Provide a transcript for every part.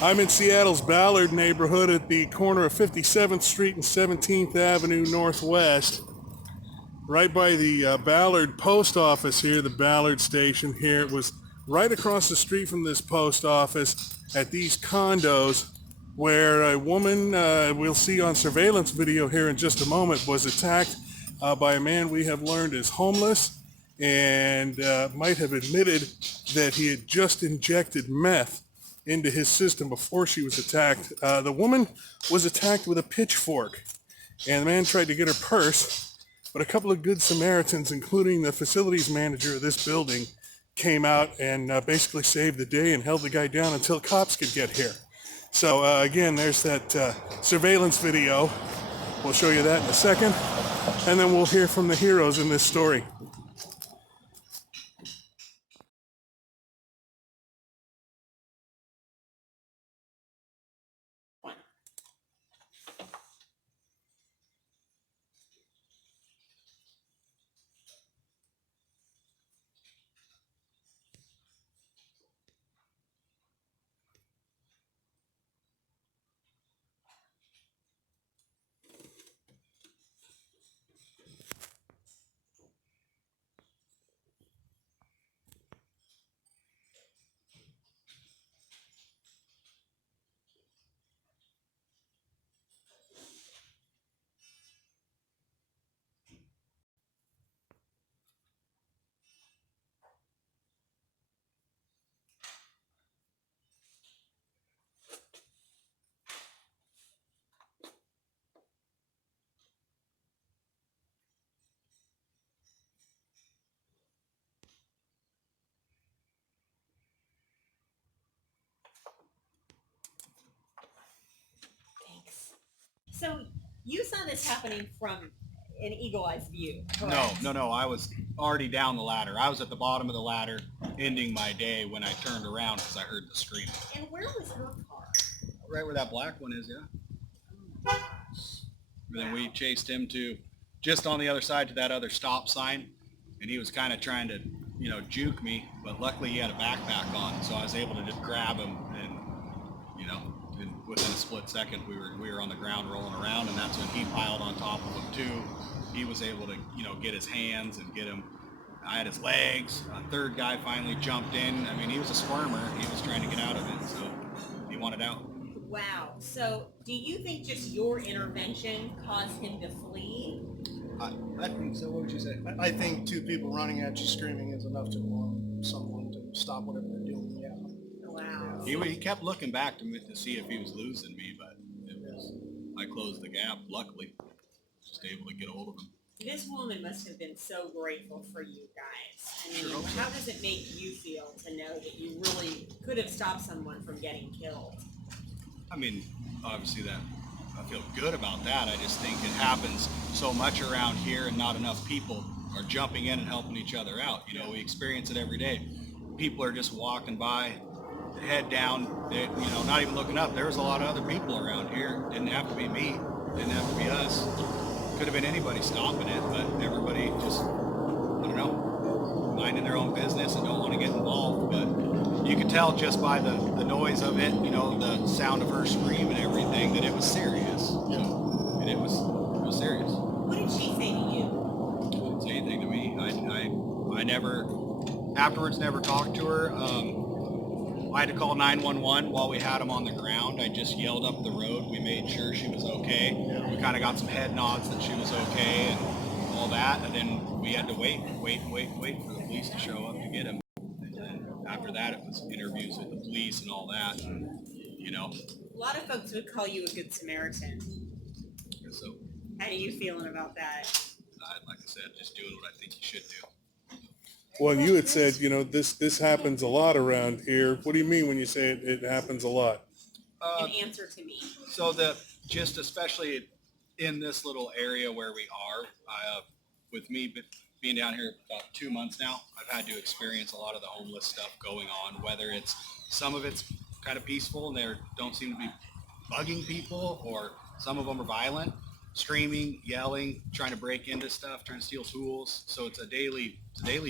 I'm in Seattle's Ballard neighborhood at the corner of 57th Street and 17th Avenue Northwest, right by the Ballard post office here, the Ballard station here. It was right across the street from this post office at these condos where a woman, we'll see on surveillance video here in just a moment, was attacked by a man we have learned is homeless and might have admitted that he had just injected meth into his system before she was attacked. The woman was attacked with a pitchfork, and the man tried to get her purse, but a couple of good Samaritans, including the facilities manager of this building, came out and basically saved the day and held the guy down until cops could get here. So again, there's that surveillance video. We'll show you that in a second, and then we'll hear from the heroes in this story. Thanks. So you saw this happening from an eagle-eyed view, No, correct? no. I was already down the ladder. I was at the bottom of the ladder, ending my day when I turned around because I heard the screaming. And where was her car? Right where that black one is, yeah. And then we chased him to just on the other side to that other stop sign, and he was kind of trying to, juke me, but luckily he had a backpack on, so I was able to just grab him, and within a split second we were on the ground rolling around, and that's when he piled on top of him too. He was able to get his hands and get him. I had his legs. A third guy finally jumped in. I mean, he was a squirmer. He was trying to get out of it, so he wanted out. Wow. So do you think just your intervention caused him to flee? I think so. What would you say? I think two people running at you screaming is enough to warn someone to stop whatever they're doing. Yeah. Wow. He kept looking back to me to see if he was losing me, but I closed the gap, luckily. Just able to get a hold of him. This woman must have been so grateful for you guys. I mean, Sure hope so. how does it make you feel to know that you really could have stopped someone from getting killed? I mean, obviously that I feel good about that. I just think it happens so much around here and not enough people are jumping in and helping each other out. We experience it every day. People are just walking by, head down, not even looking up. There was a lot of other people around here. Didn't have to be me. Didn't have to be us. Could have been anybody stopping it, but everybody just, I don't know, minding their own business and don't want to get involved. But you could tell just by the noise of it, the sound of her scream and everything, that it was serious. And it was serious. What did she say to you? She didn't say anything to me. I never talked to her. I had to call 911 while we had him on the ground. I just yelled up the road. We made sure she was okay. We kind of got some head nods that she was okay and all that. And then we had to wait for the police to show up to get him. And then after that, it was interviews with the police and all that. And, A lot of folks would call you a good Samaritan. So, How are you feeling about that? like I said, just doing what I think you should do. Well, you had said, this happens a lot around here. What do you mean when you say it happens a lot? An answer to me. So just especially in this little area where we are, with me being down here about 2 months now, I've had to experience a lot of the homeless stuff going on, whether some of it's kind of peaceful and they don't seem to be bugging people, or some of them are violent, screaming, yelling, trying to break into stuff, trying to steal tools. So it's a daily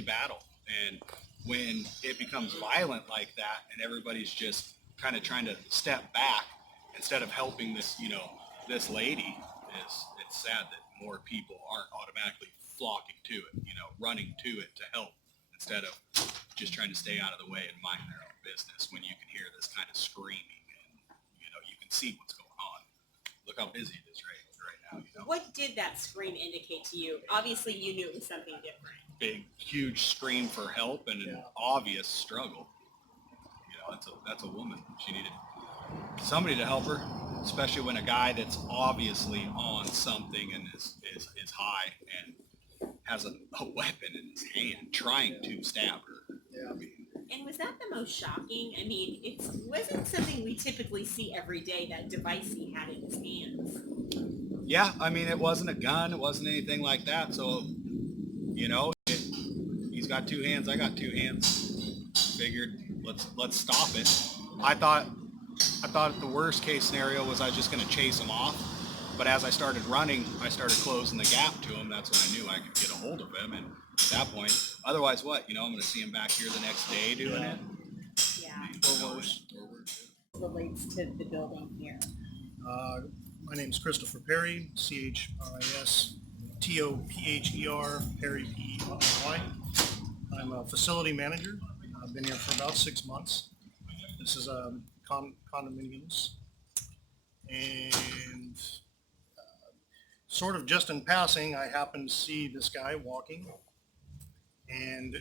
battle. And when it becomes violent like that and everybody's just kind of trying to step back instead of helping this, this lady. It's sad that more people aren't automatically flocking to it, running to it to help instead of just trying to stay out of the way and mind their own business when you can hear this kind of screaming and, you can see what's going on. Look how busy it is right now. What did that scream indicate to you? Obviously, you knew it was something different. Big, huge scream for help and an obvious struggle. That's a woman. She needed somebody to help her, especially when a guy that's obviously on something and is high and has a weapon in his hand trying to stab her. Yeah. And was that the most shocking? I mean, it wasn't something we typically see every day, that device he had in his hands. Yeah, I mean, it wasn't a gun. It wasn't anything like that. So, he's got two hands. I got two hands. Figured let's stop it. I thought the worst case scenario was I was just going to chase him off. But as I started running, I started closing the gap to him. That's when I knew I could get a hold of him. And at that point, otherwise what? I'm going to see him back here the next day doing it. Yeah. Or worse. Relates to the building here. My name is Christopher Perry, CHRISTOPHER, Perry, PERRY. I'm a facility manager. I've been here for about 6 months. This is condominiums. And sort of just in passing, I happened to see this guy walking. And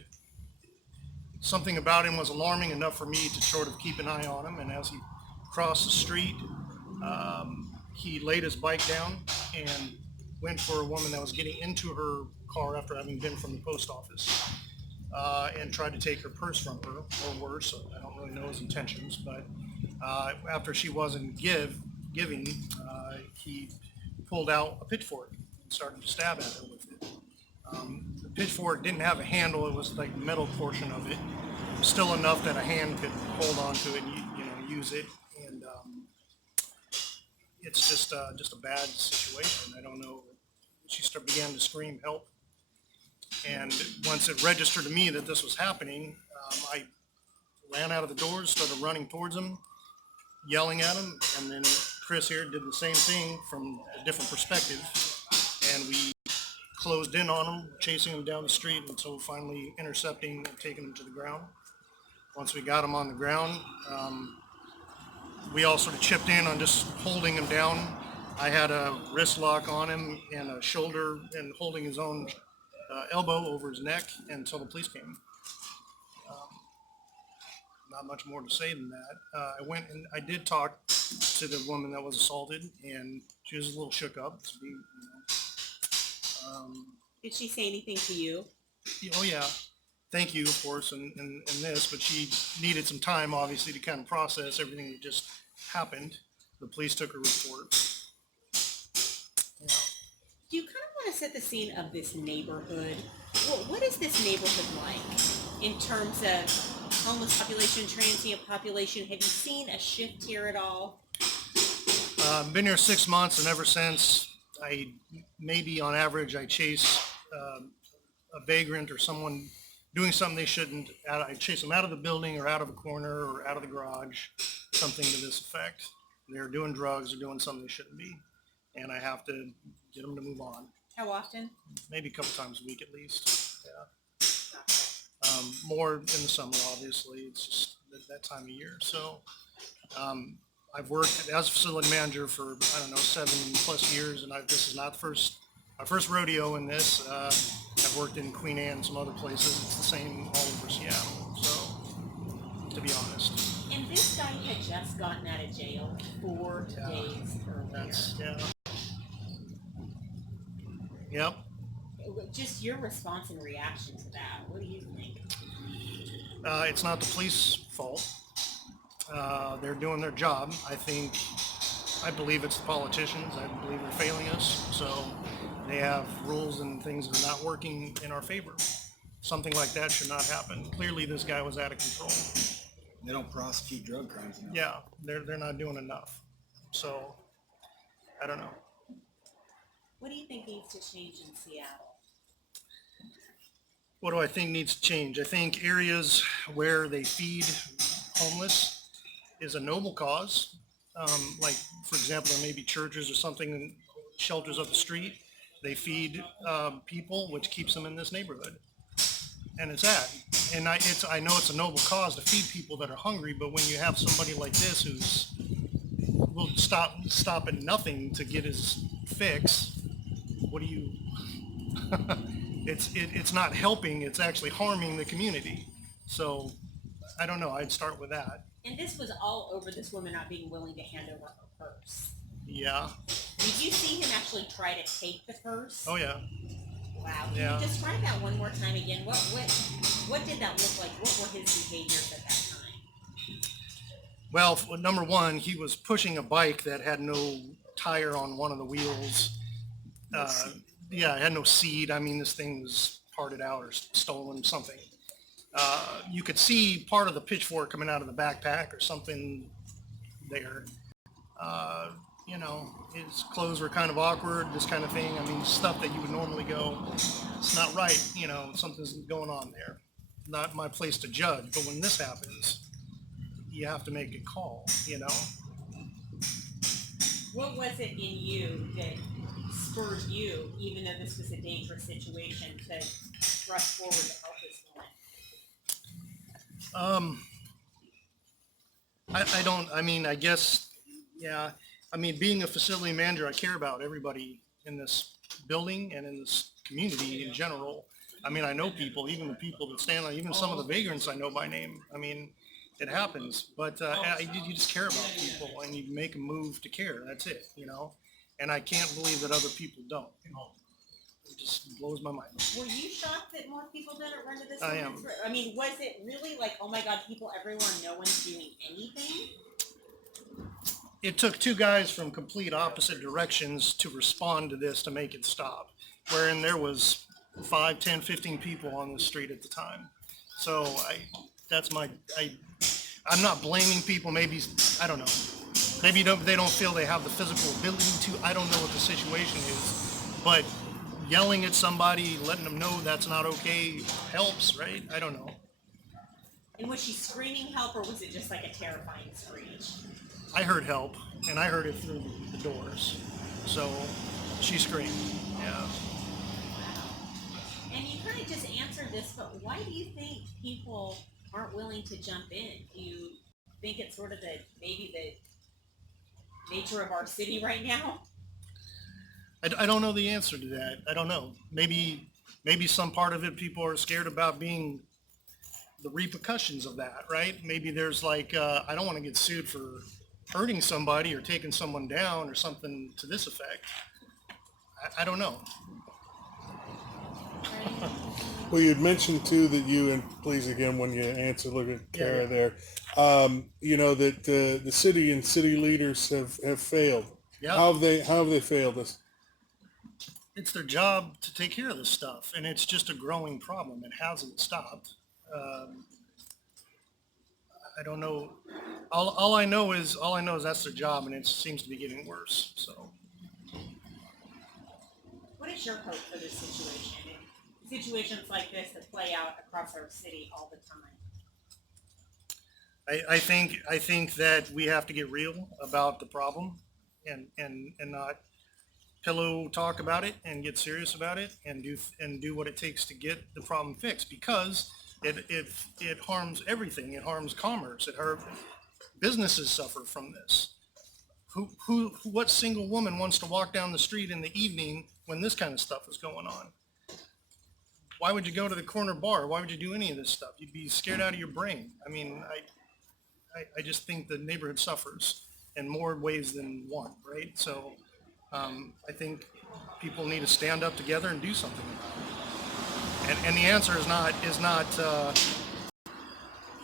something about him was alarming enough for me to sort of keep an eye on him. And as he crossed the street, he laid his bike down and went for a woman that was getting into her car after having been from the post office, and tried to take her purse from her, or worse. I don't really know his intentions, but after she wasn't giving, he pulled out a pitchfork and started to stab at her with it. The pitchfork didn't have a handle. It was like the metal portion of it, still enough that a hand could hold on to it and use it. And it's just a bad situation. I don't know. She began to scream help. And once it registered to me that this was happening, I ran out of the doors, started running towards him, yelling at him, and then Chris here did the same thing from a different perspective. And we closed in on him, chasing him down the street until finally intercepting and taking him to the ground. Once we got him on the ground, we all sort of chipped in on just holding him down. I had a wrist lock on him and a shoulder and holding his own elbow over his neck until the police came. Not much more to say than that. I went and I did talk to the woman that was assaulted, and she was a little shook up. Did she say anything to you? Oh yeah, thank you, of course, and this, but she needed some time, obviously, to kind of process everything that just happened. The police took her report. Yeah. Do you kind of want to set the scene of this neighborhood? What is this neighborhood like in terms of homeless population, transient population? Have you seen a shift here at all? Been here 6 months, and ever since, maybe on average, I chase a vagrant or someone doing something they shouldn't. I chase them out of the building or out of a corner or out of the garage, something to this effect. They're doing drugs or doing something they shouldn't be, and I have to get them to move on. How often? Maybe a couple times a week at least. Yeah. More in the summer, obviously. It's just that time of year. So I've worked as a facility manager for, 7+ years, and this is not my first rodeo in this. I've worked in Queen Anne and some other places. It's the same all over Seattle. So, to be honest. And this guy had just gotten out of jail 4 days earlier. Yep. Just your response and reaction to that. What do you think? It's not the police's fault. They're doing their job. I believe it's the politicians. I believe they're failing us. So they have rules and things that are not working in our favor. Something like that should not happen. Clearly this guy was out of control. They don't prosecute drug crimes enough. Yeah, they're not doing enough. So I don't know. What do you think needs to change in Seattle? What do I think needs to change? I think areas where they feed homeless is a noble cause. Like, for example, there may be churches or something, shelters up the street. They feed people, which keeps them in this neighborhood. And it's sad. And I know it's a noble cause to feed people that are hungry, but when you have somebody like this who's will stop at nothing to get his fix, what do you? It's not helping. It's actually harming the community. So I don't know. I'd start with that. And this was all over this woman not being willing to hand over her purse. Yeah. Did you see him actually try to take the purse? Oh yeah. Wow. Can you describe that one more time again? What did that look like? What were his behaviors at that time? Well, number one, he was pushing a bike that had no tire on one of the wheels. Yeah, it had no seat. I mean, this thing was parted out or stolen, something. You could see part of the pitchfork coming out of the backpack or something there. You know, his clothes were kind of awkward, this kind of thing. I mean, stuff that you would normally go, it's not right, you know, something's going on there. Not my place to judge, but when this happens, you have to make a call, you know. What was it in you that spurred you, even though this was a dangerous situation, to thrust forward to help this woman? I guess, yeah. I mean, being a facility manager, I care about everybody in this building and in this community in general. I mean, I know people, even the people that stand on, even some of the vagrants I know by name. I mean, it happens, but you just care about people and you make a move to care. That's it, you know? And I can't believe that other people don't. It just blows my mind. Were you shocked that more people didn't run to this? I am. I mean, was it really like, oh my God, people everywhere, no one's doing anything? It took two guys from complete opposite directions to respond to this to make it stop, wherein there was 5, 10, 15 people on the street at the time. So I'm not blaming people. Maybe, I don't know. Maybe they don't feel they have the physical ability to. I don't know what the situation is, but yelling at somebody, letting them know that's not okay helps, right? I don't know. And was she screaming help, or was it just like a terrifying screech? I heard help, and I heard it through the doors. So she screamed, yeah. Wow. And you kind of just answered this, but why do you think people aren't willing to jump in? Do you think it's sort of maybe the nature of our city right now? I don't know the answer to that. I don't know. Maybe some part of it, people are scared about being the repercussions of that, right? Maybe there's like, I don't want to get sued for hurting somebody or taking someone down or something to this effect. I don't know. Well, you'd mentioned too that you, and please again when you answer, look at Kara there. You know that the city and city leaders have failed. Yeah. How have they failed us? It's their job to take care of this stuff, and it's just a growing problem. It hasn't stopped. I don't know. All I know is that's their job, and it seems to be getting worse. So, What is your hope for this situation? Situations like this that play out across our city all the time. I think that we have to get real about the problem, and not pillow talk about it, and get serious about it, and do what it takes to get the problem fixed, because it harms everything. It harms commerce. Businesses suffer from this. What single woman wants to walk down the street in the evening when this kind of stuff is going on? Why would you go to the corner bar? Why would you do any of this stuff? You'd be scared out of your brain. I mean, I just think the neighborhood suffers in more ways than one, right? So I think people need to stand up together and do something about it. And the answer is not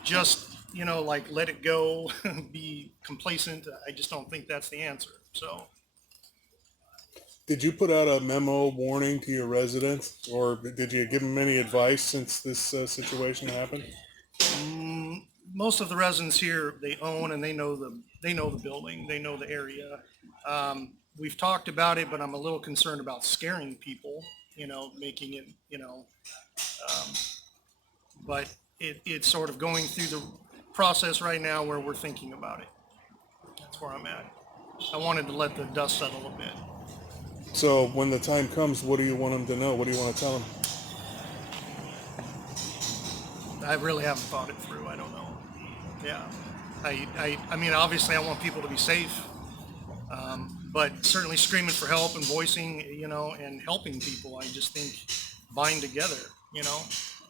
just, like let it go, be complacent. I just don't think that's the answer. So. Did you put out a memo warning to your residents, or did you give them any advice since this situation happened? Most of the residents here, they own and they know the building, they know the area. We've talked about it, but I'm a little concerned about scaring people, making it, but it's sort of going through process right now where we're thinking about it. That's where I'm at. I wanted to let the dust settle a bit. So when the time comes, what do you want them to know? What do you want to tell them? I really haven't thought it through. I don't know. Yeah. I mean, obviously I want people to be safe, but certainly screaming for help and voicing, and helping people, I just think bind together,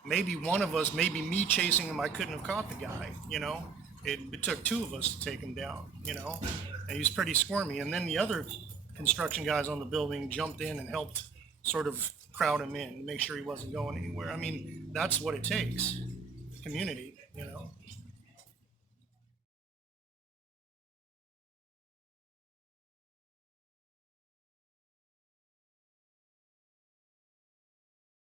maybe one of us, maybe me chasing him, I couldn't have caught the guy, it took two of us to take him down, and he was pretty squirmy. And then the other construction guys on the building jumped in and helped sort of crowd him in, make sure he wasn't going anywhere. I mean, that's what it takes. Community,